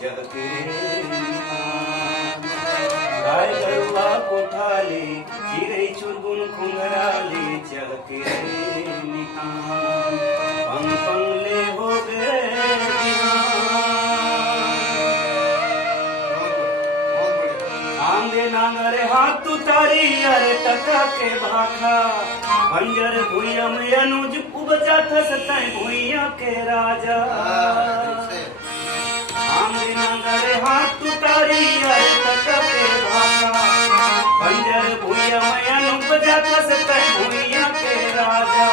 चहके गाय गरुआ कोठाले चिड़ै चुरगुन खुंघराले चहके निहान पंग पंग ले हो गए आंधे नांगरे हाथ उतारी अरे टका के भाखा बंजर भुइया में अनुज उपजा थस तय भुइया के राजा आंधे नांगरे हाथ उतारी अरे टका के भाखा बंजर भुइया में अनुज उपजा थस तय भुइया के राजा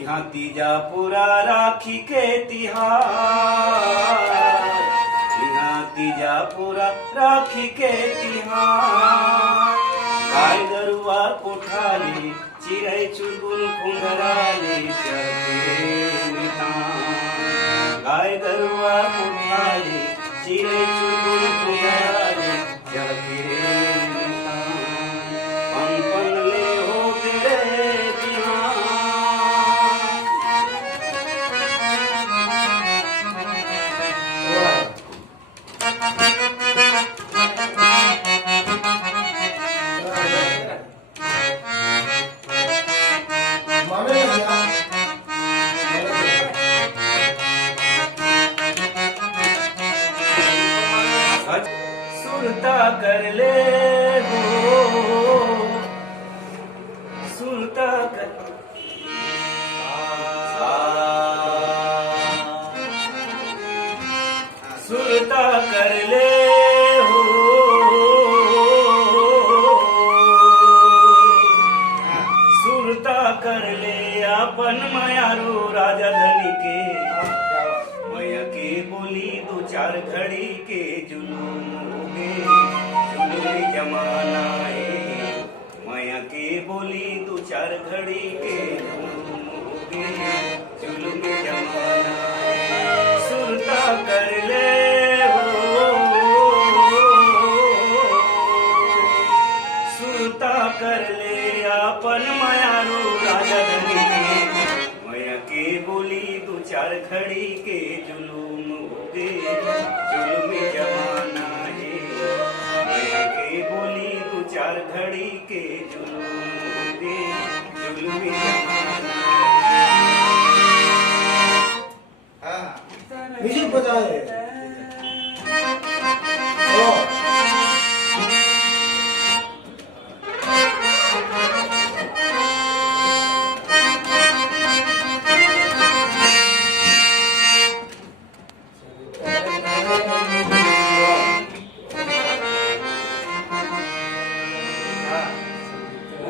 यहाँ तीजा पूरा राखी के तिहार तीजा पूरा राखी के तिहार गाय गरुआ कोठाले चिड़ै चुरगुन खुंघराले चहके निहान गाय गरुआ कोठाले चिड़ै चुरगुन खुंघराले चहके निहान पंग पंग ले हो गए बिहान सुरता कर ले हो सुरता कर सुरता कर ले हो सुरता कर ले अपन मायारू राजा धनी के मैया के बोली दो चार घड़ी के जुलूम जुलूमी जमाना है माया के बोली दो चार घड़ी के जुलूमी जमाना है सुरता कर ले हो सुरता कर ले अपन मायारो राजा धनी माया के बोली दो चार घड़ी के जुलूम होगे जुलूमी जमाना है माया के बोली दो चार घड़ी के जुलूम होगे जुलूमी जमाना म्यूजिक बजाए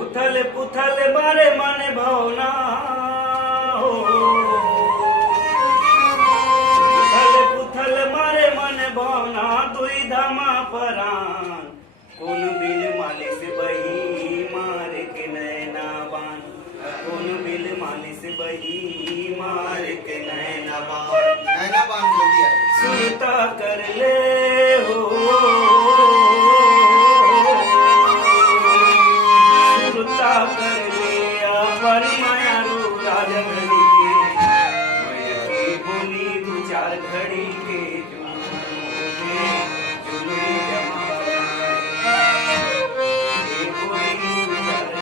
उथल पुथल मारे मन भावना हो उथल पुथल मारे मन भावना दुई धामा परान कौन बिन